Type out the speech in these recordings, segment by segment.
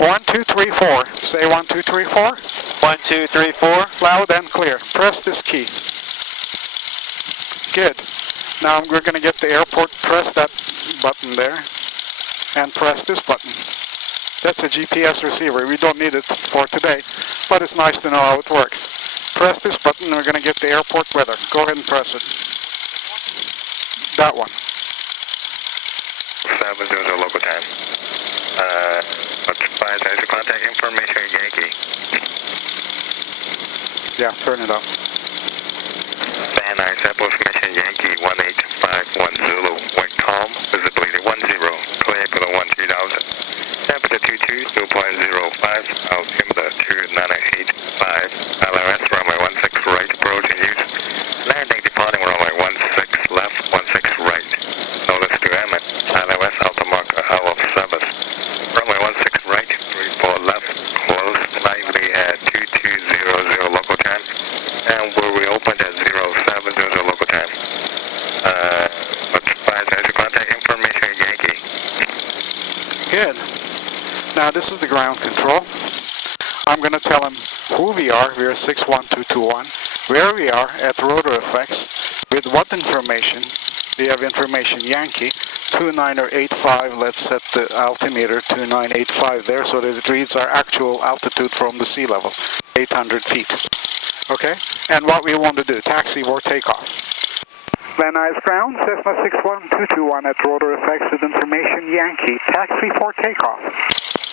1, 2, 3, 4. Say 1, 2, 3, 4. 1, 2, 3, 4. Loud and clear. Press this key. Good. Now we're going to get the airport. Press that button there. And press this button. That's a GPS receiver. We don't need it for today, but it's nice to know how it works. Press this button and we're going to get the airport weather. Go ahead and press it. That one. 700 local time. Advise contact information Yankee. Yeah, turn it up. Van Nuys Apples Mission Yankee 18510. Wind calm. Visibility 10. Clear for the 13,000. Temperature 22, 2.05. Altimeter 2985. LRS runway 16 right. Approach and use. Landing departing runway 16 left, 16 right. Notice to Emmett. LRS Altimarker out of service. Runway 16 right, 34 left. Close slightly at 2200 local time. And will reopen at 0700 local time. Advise contact information Yankee. Good. Now this is the ground control. I'm going to tell him who we are. We are 61221. Where we are at ROTOR F, with what information. We have information Yankee 2985. Let's set the altimeter 2985 there so that it reads our actual altitude from the sea level, 800 feet. Okay? And what we want to do, taxi or takeoff. Van Nuys ground, Cessna 61221 at ROTOR F with information Yankee, taxi for takeoff.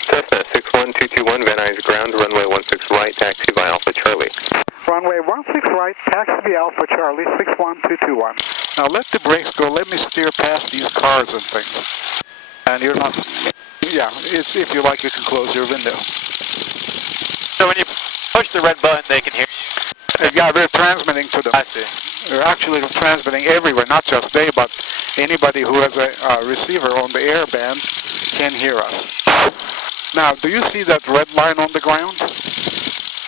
Cessna 61221, Van Nuys ground, runway 16 right, taxi by Alpha Charlie. Runway 16 right, taxi Alpha Charlie 61221. Now let the brakes go, let me steer past these cars and things. And you're not, yeah, it's, if you like you can close your window. So when you push the red button, they can hear you? Yeah, we're transmitting to them. I see. We're actually transmitting everywhere, not just they, but anybody who has a receiver on the air band can hear us. Now, do you see that red line on the ground?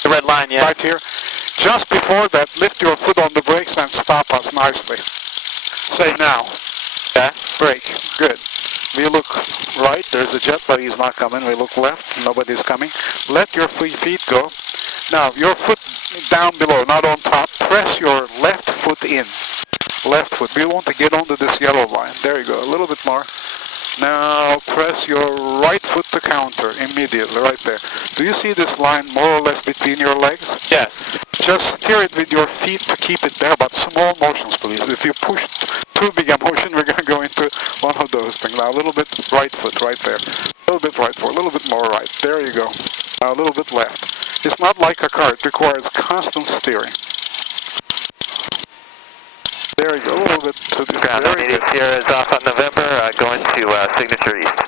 The red line, yeah. Right here. Just before that, lift your foot on the brakes and stop us nicely. Say now. Okay. Brake. Good. We look right. There's a jet, but he's not coming. We look left. Nobody's coming. Let your feet go. Now, your foot down below, not on top. Press your left foot in. Left foot. We want to get onto this yellow line. There you go. A little bit more. Now press your right foot to counter immediately, right there. Do you see this line more or less between your legs? Yes. Just steer it with your feet to keep it there, but small motions, please. If you push too big a motion, we're going to go into one of those things. Now a little bit right foot, right there. A little bit right foot, a little bit more right. There you go. Now a little bit left. It's not like a car. It requires constant steering. There you go, a little bit to the Ground 180 Sierra is off on November, going to Signature East.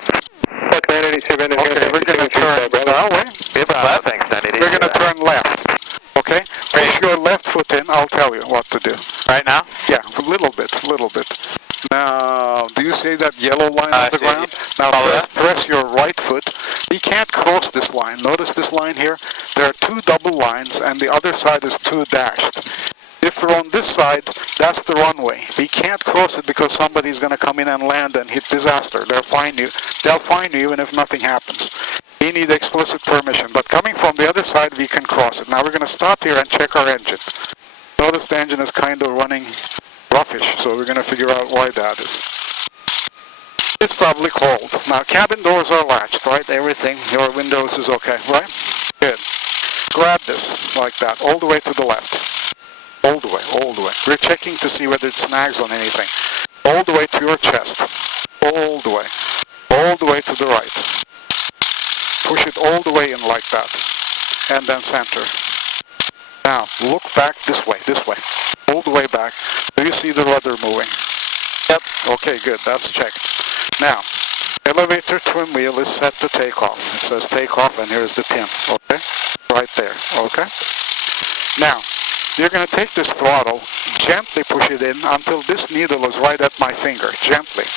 Okay, 187 is okay, we're going to turn, thanks, 980. We're going to turn left, okay? Push your left foot in, I'll tell you what to do. Right now? Yeah, a little bit. Now, do you see that yellow line on the ground? Now press your right foot. We can't cross this line. Notice this line here? There are two double lines and the other side is two dashed. If we're on this side, that's the runway. We can't cross it because somebody's going to come in and land and hit disaster. They'll fine you even if nothing happens. We need explicit permission. But coming from the other side, we can cross it. Now we're going to stop here and check our engine. Notice the engine is kind of running roughish, so we're going to figure out why that is. It's probably cold. Now cabin doors are latched, right? Everything, your windows is okay, right? Good. Grab this like that, all the way to the left. All the way. We're checking to see whether it snags on anything. All the way to your chest. All the way. All the way to the right. Push it all the way in like that. And then center. Now, look back this way. All the way back. Do you see the rudder moving? Yep. Okay, good. That's checked. Now, elevator trim wheel is set to take off. It says take off and here's the pin. Okay? Right there. Okay? Now, you're going to take this throttle, gently push it in until this needle is right at my finger. Gently.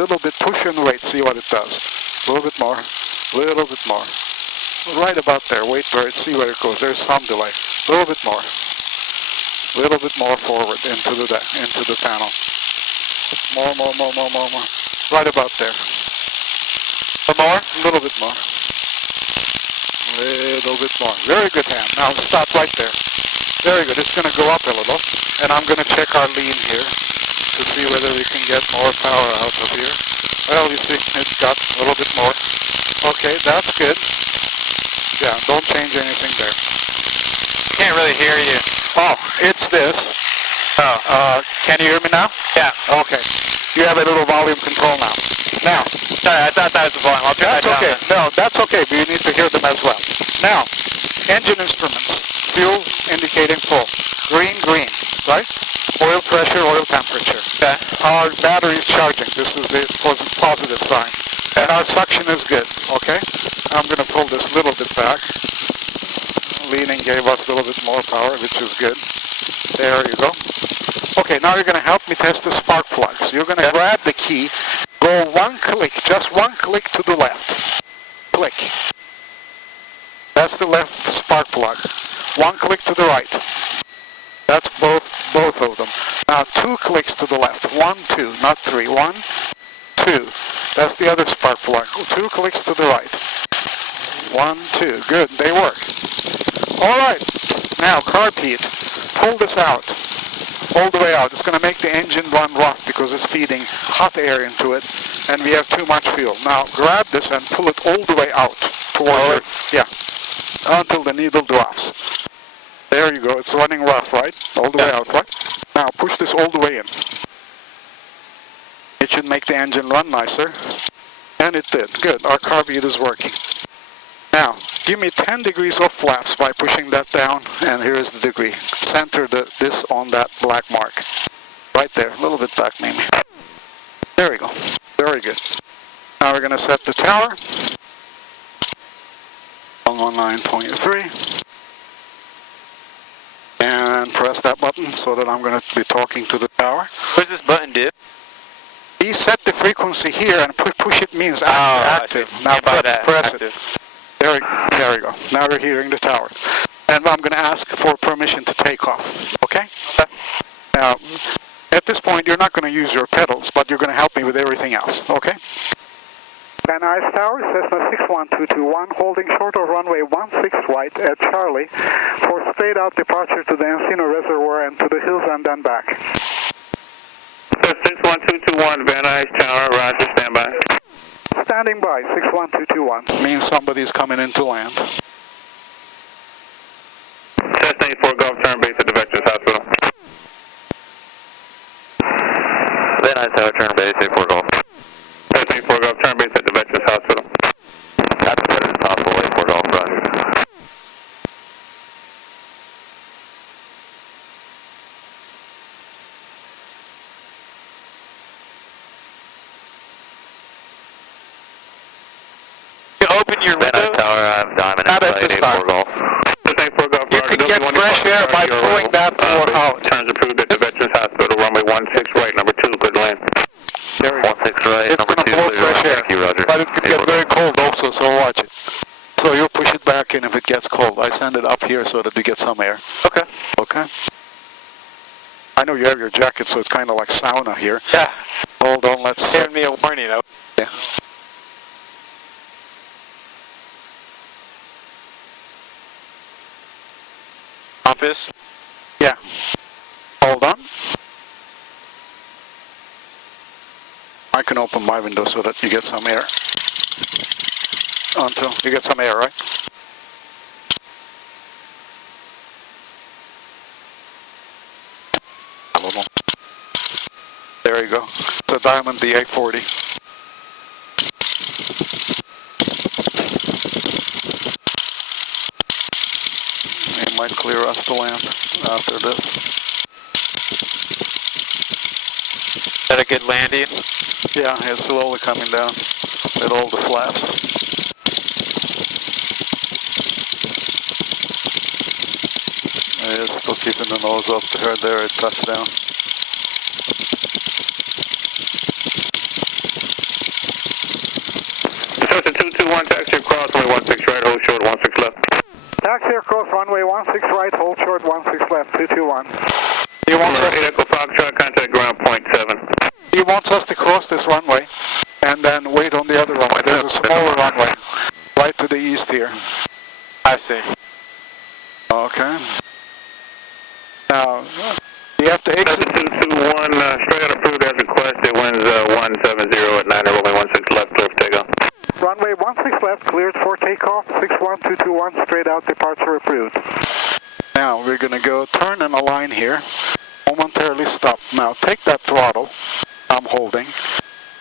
Little bit, push and wait, see what it does. A little bit more. Right about there, wait for it, see where it goes. There's some delay. A little bit more. Forward into the panel. More. Right about there. More? A little bit more. Little bit more. Very good, hand. Now stop right there. Very good. It's going to go up a little. And I'm going to check our lean here to see whether we can get more power out of here. Well, you see, it's got a little bit more. Okay, that's good. Yeah, don't change anything there. Can't really hear you. Oh, it's this. Oh. Can you hear me now? Yeah. Okay. You have a little volume control now. Now. Sorry, I thought that was the volume. I'll turn that That's down. okay. No, that's okay, but you need to hear them as well. Now, engine instruments. Fuel indicating full. Green, green, right? Oil pressure, oil temperature. Okay. Our battery is charging. This is the positive sign. And our suction is good, okay? I'm going to pull this a little bit back. Leaning gave us a little bit more power, which is good. There you go. Okay, now you're going to help me test the spark plug. So you're going to grab the key, go one click, just one click to the left. Click. That's the left spark plug. One click to the right. That's both of them. Now 2 clicks to the left. 1, 2, not 3. 1, 2. That's the other spark plug. 2 clicks to the right. 1, 2. Good, they work. Alright, now carb heat. Pull this out. All the way out. It's going to make the engine run rough because it's feeding hot air into it and we have too much fuel. Now grab this and pull it all the way out toward until the needle drops. There you go. It's running rough, right? All the way out, right? Now push this all the way in. It should make the engine run nicer. And it did. Good. Our carb heat is working. Now, give me 10 degrees of flaps by pushing that down, and here is the degree. Center this on that black mark. Right there, a little bit back maybe. There we go. Very good. Now we're going to set the tower. 119.3. And press that button so that I'm going to be talking to the tower. What does this button do? We set the frequency here, and push it means active. Now press it. There we go. Now we're hearing the tower. And I'm going to ask for permission to take off. Okay? Now, at this point, you're not going to use your pedals, but you're going to help me with everything else. Okay? Van Nuys Tower, Cessna 61221, holding short of runway 16 right at Charlie for straight out departure to the Encino Reservoir and to the hills and then back. 61221, Van Nuys Tower, roger, standby. Standing by, 61221. Means somebody's coming in to land. Cessna 84 Golf, turn base at the Veterans Hospital. Van Nuys Tower, turn base, 84 Golf. Cessna 84 Golf, turn base at the Veterans Hospital. At the Veterans Hospital, 84 Golf, roger. Open your window. Tower, I'm Diamond. Not at this time. You can get fresh air by pulling that door out. Turns approved at the Veterans Hospital, runway 16 right, number 2, good land. There we go. 16 right, It's number going to 2, blow clear. fresh air, Thank you, Roger. but it can get very cold also, so watch it. So you push it back in if it gets cold. I send it up here so that we get some air. Okay. Okay? I know you have your jacket, so it's kind of like sauna here. Yeah. Hold on, let's... Giving me a warning, though. Yeah. Compass. Yeah. Hold on. I can open my window so that you get some air. Until you get some air, right? There you go. It's a Diamond D840. It might clear us to land after this. Is that a good landing? Yeah, it's slowly coming down with all the flaps. It is still keeping the nose up to her there at touchdown. Cessna 221, taxi across, runway 16 right, hold short, 16 left. Taxi across runway 16 right, hold short, 16 left, 221. He wants us Echo Foxtrot, contact ground point 7. He wants us to cross this runway and then wait on the other runway. There's a smaller runway right to the east here. see. Okay. Now, you have to exit. 221, straight out approved as requested, winds 170 at 9, rolling 16 left, clear for takeoff. Runway 16 left, cleared for takeoff, 61221, straight out, departure approved. Now, we're going to go turn in a line here, momentarily stop. Now, take that throttle I'm holding,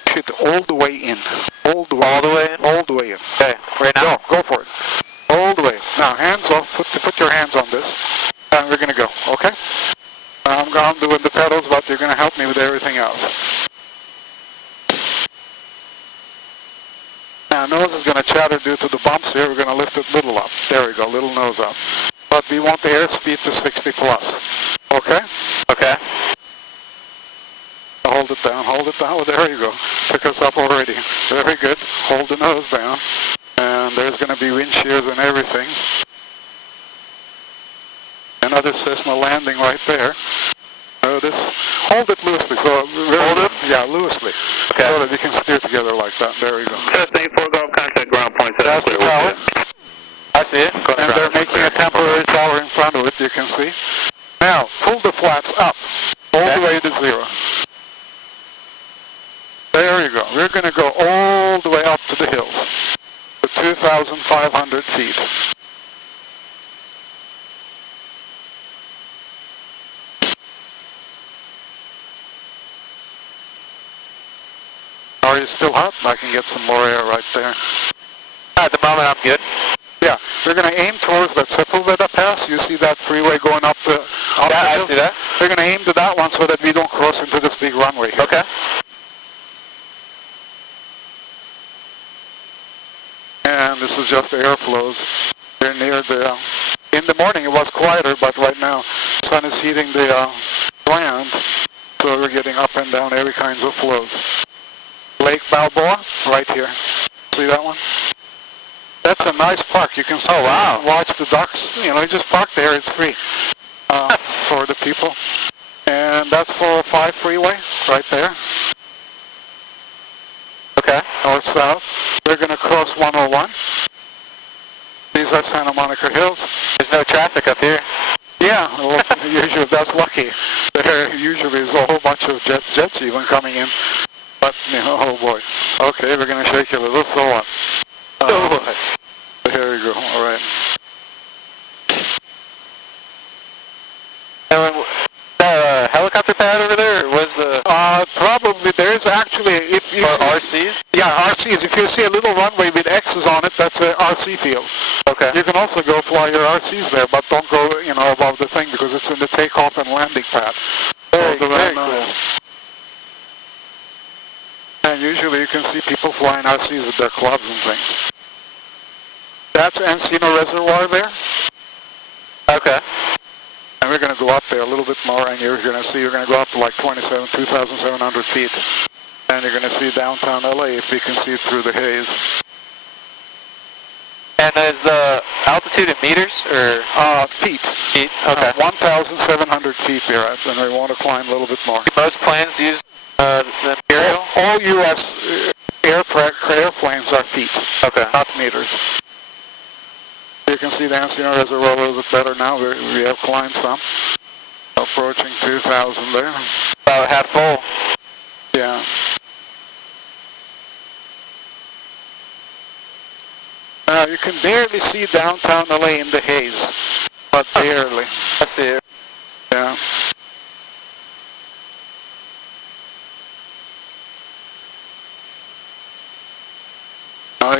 shoot all the way in. All the way in? All the way in. Okay, right now? Go for it. All the way. Now, hands off, put your hands on this, and we're going to go, okay? I'm doing the pedals, but you're going to help me with everything else. Now, nose is going to chatter due to the bumps here. We're going to lift it little up. There we go, little nose up. But we want the airspeed to 60 plus. Okay? Okay. Hold it down, hold it down. Oh, there you go. Took us up already. Very good. Hold the nose down. And there's going to be wind shears and everything. Another Cessna landing right there. Notice. Hold it loosely. So hold it? Yeah, loosely. Okay. So that we can steer together like that. There you go. Cessna 84 Golf, contact ground point. That's the tower. I see it. And they're making a temporary tower in front of it, you can see. Now, pull the flaps up. All the way to 0. There you go. We're going to go all the way up to the hills. To 2,500 feet. Are you still hot? I can get some more air right there. At the moment, I'm good. Yeah, we're going to aim towards that Sepulveda Pass. You see that freeway going up the hill? I see that. We're going to aim to that one so that we don't cross into this big runway here. Okay. And this is just airflows. We're near the... in the morning it was quieter, but right now sun is heating the land, so we're getting up and down every kinds of flows. Lake Balboa, right here. See that one? That's a nice park. You can watch the ducks. You know, you just park there. It's free for the people. And that's 405 freeway right there. Okay. North-south. We're going to cross 101. These are Santa Monica Hills. There's no traffic up here. Yeah, well, usually that's lucky. There usually is a whole bunch of jets even coming in. But, you know, oh boy. Okay, we're going to shake you a little. So what? Here we go. All right. And that helicopter pad over there, or was the... probably there is actually... If you or RCs? Yeah, RCs. If you see a little runway with X's on it, that's a RC field. Okay. You can also go fly your RCs there, but don't go, you know, above the thing because it's in the takeoff and landing pad. Very cool. And usually you can see people flying RCs with their clubs and things. That's Encino Reservoir there. Okay. And we're going to go up there a little bit more, and you're going to see, you're going to go up to like 2,700 feet. And you're going to see downtown LA if you can see it through the haze. And is the altitude in meters, or? Feet. Feet, okay. 1,700 feet there, and we want to climb a little bit more. Most planes use the Imperial? All U.S. airplanes are feet, Okay. not meters. You can see the Encino Reservoir a little bit better now. We have climbed some. Approaching 2,000 there. About half full. Yeah. You can barely see downtown LA in the haze, but barely. I see it. Yeah.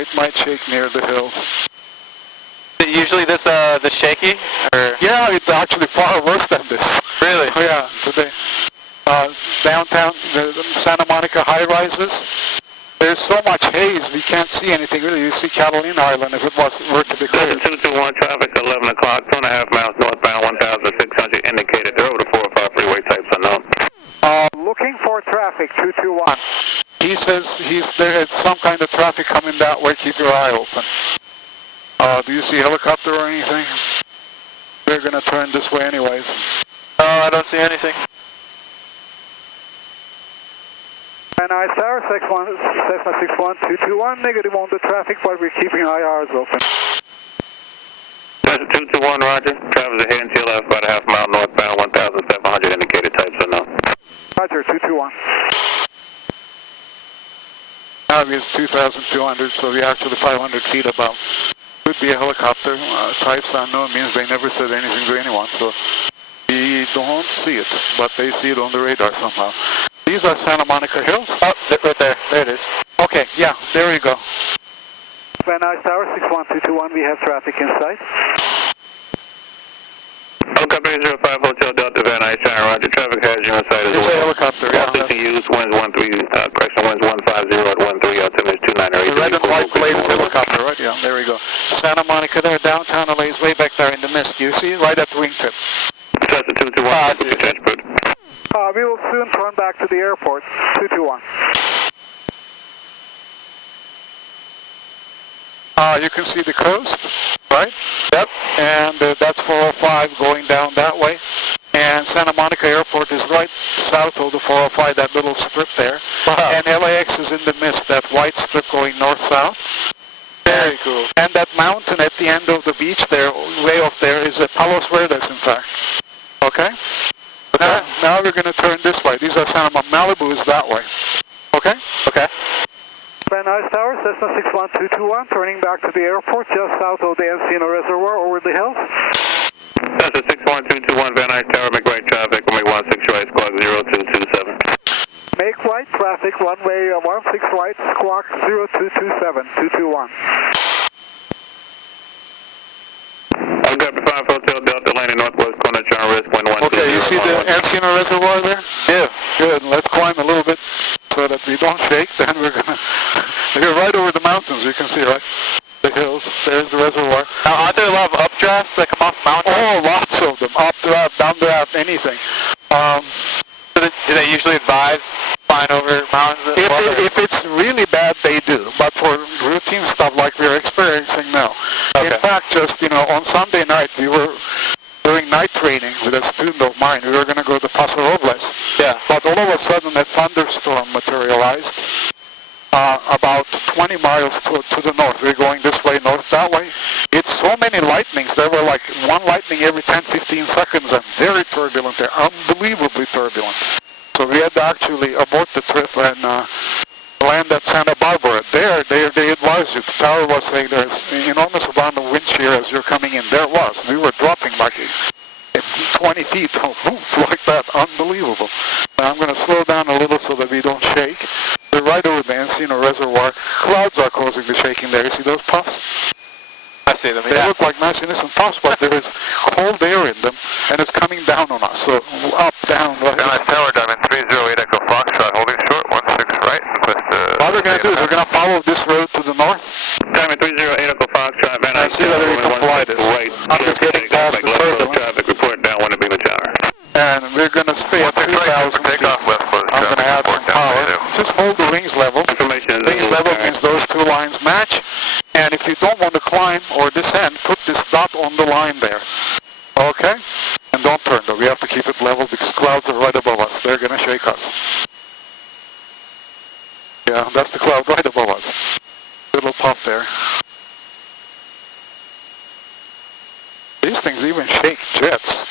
It might shake near the hills. Usually this the shaky, or? Yeah, it's actually far worse than this. Really? Yeah, today. Downtown, the Santa Monica high-rises, there's so much haze, we can't see anything really. You see Catalina Island if it were to be clear. 221 traffic, 11 o'clock, 2.5 miles northbound, 1,600 indicated. They're over the 405 freeway, types unknown. Looking for traffic, 221. He says there's some kind of traffic coming that way, keep your eye open. Do you see a helicopter or anything? We're going to turn this way anyways. I don't see anything. And I Tower, Cessna 61221, negative on the traffic, but we're keeping IRs open. 221, roger. Travelers ahead and tail left about a half mile northbound, 1,700 indicated types unknown. Roger, 221. Now it's 2,200, so we're actually 500 feet above. Could be a helicopter. Types unknown means they never said anything to anyone, so we don't see it, but they see it on the radar somehow. These are Santa Monica Hills. Oh, right there. There it is. Okay, yeah, there you go. Van Nuys Tower, 61221, we have traffic in sight. Helicopter 05 Hotel Delta Van Nuys Tower, roger. Traffic has you on site as well. It's a helicopter, yeah. System used, winds 13, correction, winds 150 at 13, altimeter 298. The red and white bladed helicopter, right? Yeah, there we go. Santa Monica there, downtown LA is way back there in the mist. You see it right at the wingtip. Cessna 221, I see it. transport. We will soon turn back to the airport, 221. You can see the coast, right? Yep. And that's 405 going down that way. And Santa Monica Airport is right south of the 405, that little strip there. Wow. And LAX is in the mist, that white strip going north-south. Very cool. And that mountain at the end of the beach there, way off there, is Palos Verdes, in fact. Okay? Now we're going to turn this way. These are Santa Monica. Malibu is that way. Okay? Okay. Van Nuys Tower, Cessna 61221, turning back to the airport just south of the Encino Reservoir over the hills. Cessna 61221, Van Nuys Tower, make right traffic, make 16 right, squawk 0227. Make right traffic, runway 16 right, squawk 0227, 221. Helicopter 5 Hotel Delta, landing northwest corner, Charles Risk, wind 120. Okay, you see the Encino Reservoir there? Yeah. Good. Let's climb a little bit so that we don't shake. Then we're right over the mountains, you can see, right? The hills. There's the reservoir. Now, aren't there a lot of updrafts that come off mountains? Oh, lots of them. Updraft, downdraft, anything. Do they usually advise flying over mountains? If it's really bad, they do. But for routine stuff like we're experiencing now. Okay. In fact, just, on Sunday night, we were doing night training with a student of mine. We were going to go to Paso Robles. Yeah. But all of a sudden, a thunderstorm materialized about 20 miles to the north. We're going this way, north, that way. It's so many lightnings. There were like one lightning every 10-15 seconds and very turbulent there, unbelievably turbulent. So we had to actually abort the trip and land at Santa Barbara. There, they advised you. The tower was saying there's enormous amount of wind shear as you're coming in. There was. We were dropping like 20 feet, like that. Unbelievable. Now I'm going to slow down a little so that we don't shake. We're right over the Encino Reservoir. Clouds are causing the shaking there. You see those puffs? I see them, They look like nice innocent puffs, but there is cold air in them, and it's coming down on us. So up, down, right. Van Nuys Tower, diamond 308 Echo Foxtrot, holding short, 16 right, request What we're going to do is we're going to follow this road to the north. Diamond 308 Echo Foxtrot, Van Nuys see whether we can fly this. right. I'm just getting past the turbulence. Traffic report down, Winnebago Tower. And we're going to stay at 2,000 feet. I'm going to add some power. Just hold the wings level. Wings level means those two lines match. And if you don't want to climb or descend, put this dot on the line there. Okay? And don't turn though. We have to keep it level because clouds are right above us. They're going to shake us. Yeah, that's the cloud right above us. Little puff there. These things even shake jets.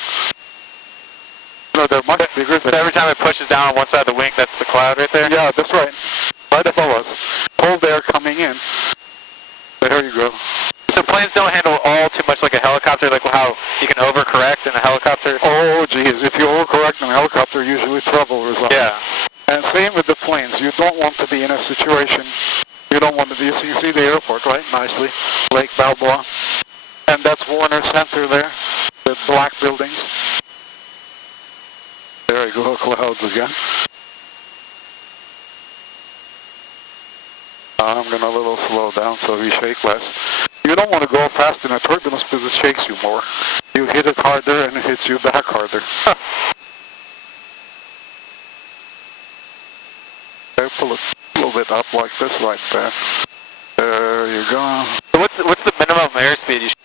They're much bigger than... So every time it pushes down on one side of the wing, that's the cloud right there? Yeah, that's right. Right above us. Cold air coming in. There you go. So planes don't handle all too much like a helicopter, like how you can overcorrect in a helicopter? Oh, geez. If you overcorrect in a helicopter, usually trouble results. Yeah. And same with the planes. You don't want to be in a situation... You don't want to be... You see the airport, right? Nicely. Lake Balboa. And that's Warner Center there. The black buildings. There you go, clouds again. I'm going to a little slow down so we shake less. You don't want to go fast in a turbulence because it shakes you more. You hit it harder and it hits you back harder. Okay, pull it a little bit up like this, like that. There you go. So what's the minimum airspeed you should...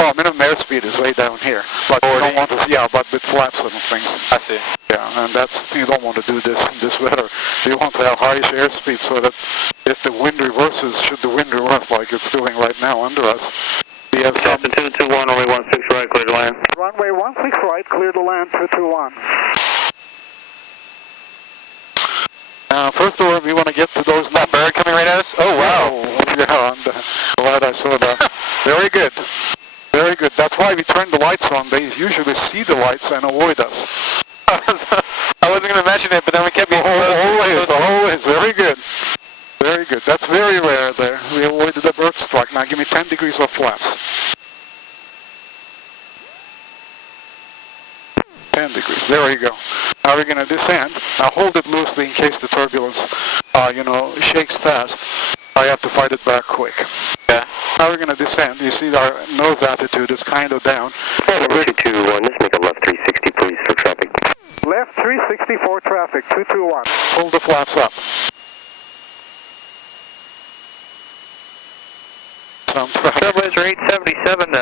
Oh, minimum airspeed is way down here. But you don't want to, yeah, but with flaps and things. I see. Yeah, and that's, you don't want to do this in this weather. You want to have highish airspeed so that if the wind reverses, should the wind reverse like it's doing right now under us, We have some... 221, runway 16 right, clear to land. Runway 16 right, clear to land 221. First of all, we want to get to those... That bird coming right at us? Oh, wow. Yeah, I'm glad I saw that. Very good. Very good. That's why we turn the lights on. They usually see the lights and avoid us. I wasn't going to mention it, but then we kept being Always. Very good. Very good. That's very rare there. We avoided a bird strike. Now give me 10 degrees of flaps. 10 degrees. There we go. Now we're going to descend. Now hold it loosely in case the turbulence, shakes fast. I have to fight it back quick. Yeah. Now we're going to descend. You see our nose attitude is kind of down. Number 221, just make a left 360 please for traffic. Left 360 for traffic, 221. Pull the flaps up. Some traffic. Trailblazer 877,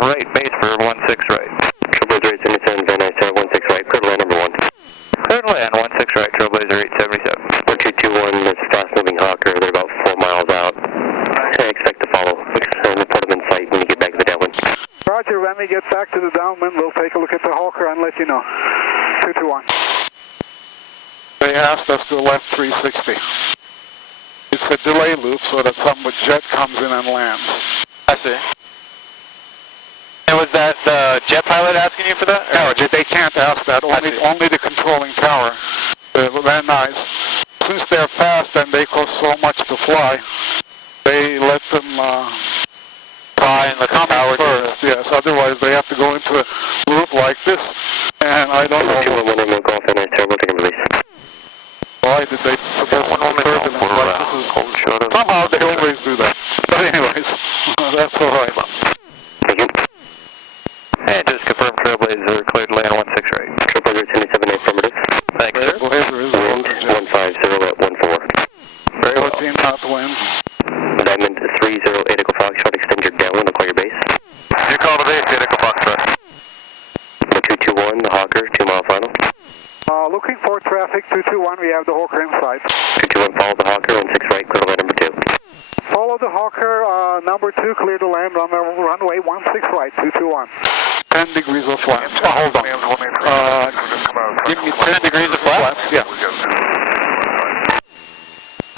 right, base for 16 right. Trailblazer 877, very nice, 16 right, clear to land number 1. Clear to land, 16 right, Trailblazer 877. 1221, this fast moving Hawker, they're about 4 miles out. I expect to follow. Report them in sight when you get back to the downwind. Roger, when we get back to the downwind, we'll take a look at the Hawker and let you know. 221. They asked us to left 360. It's a delay loop so that some jet comes in and lands. I see. And was that the jet pilot asking you for that? No, they can't ask that. Only the controlling tower. They're nice. Since they're fast and they cost so much to fly, they let them fly in the tower first. Yes, otherwise they have to go into a loop like this. And I don't know. Why did they put us in the turbulence like this? Somehow they always do that. But anyways, that's alright. And just confirm Trailblazer cleared to land 16 right. Trailblazer 1078 affirmative. Thanks, sir. Blazer is Wind 150 at 14. Very 14 knot wind. Diamond 308 Echo Foxtrot, extend your downwind and call your base. You call the base, Echo Foxtrot. 221, the Hawker, 2 mile final. Looking for traffic, 221, we have the Hawker inside. 221, follow the Hawker, 16 right, clear to land number 2. Follow the Hawker, number 2, clear to land on the runway 16 right, 221. 10 degrees of flaps. Hold on. Give me 10 degrees of flaps. Yeah.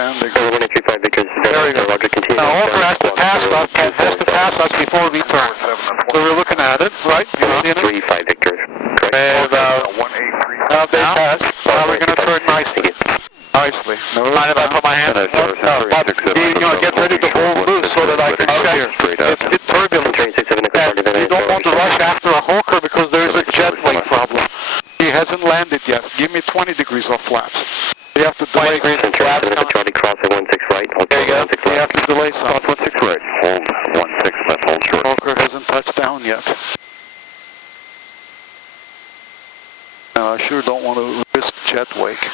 10 degrees. 1835 Vickers, There we go. Now Hawker has to pass us before we turn. So we're looking at it, right? You see it? 35 Victor. Correct. And now they passed. Now we're going to turn nicely. Nicely. No, mind if I put my hands? Get ready to hold loose so that I can steer. It's a bit turbulent. And you don't want to rush after a Hawker because there is a jet wake problem. He hasn't landed yet. Give me 20 degrees of flaps. You have to delay. Flaps. Charlie cross at 16 right. There you go. You have to delay some. 16 right. Hold 16 left, hold short. Hawker hasn't touched down yet. Now I sure don't want to risk jet wake.